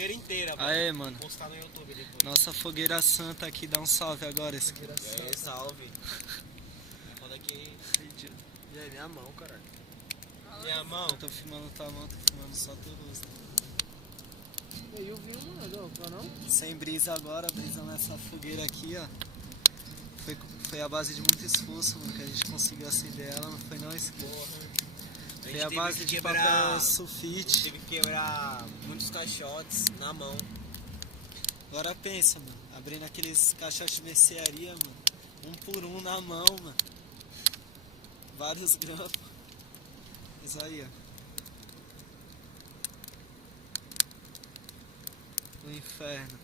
fogueira inteira, mano. Aê, mano. Vou postar no YouTube depois. Nossa fogueira santa aqui, dá um salve agora. Esse aqui. É, salve. Foda que... E aí, minha mão, caralho. Minha mão. Eu tô filmando tua mão, tô filmando só teu rosto. E aí, eu vi um, mano, não? Sem brisa agora, brisa nessa fogueira aqui, ó. Foi a base de muito esforço, mano, que a gente conseguiu acender ela, não foi não esse aqui. Foi a base de papel sulfite. Teve que quebrar muitos caixotes na mão. Agora pensa, mano, abrindo aqueles caixotes de mercearia, mano, um por um na mão, mano. Vários grampos. Isso aí, ó. O inferno.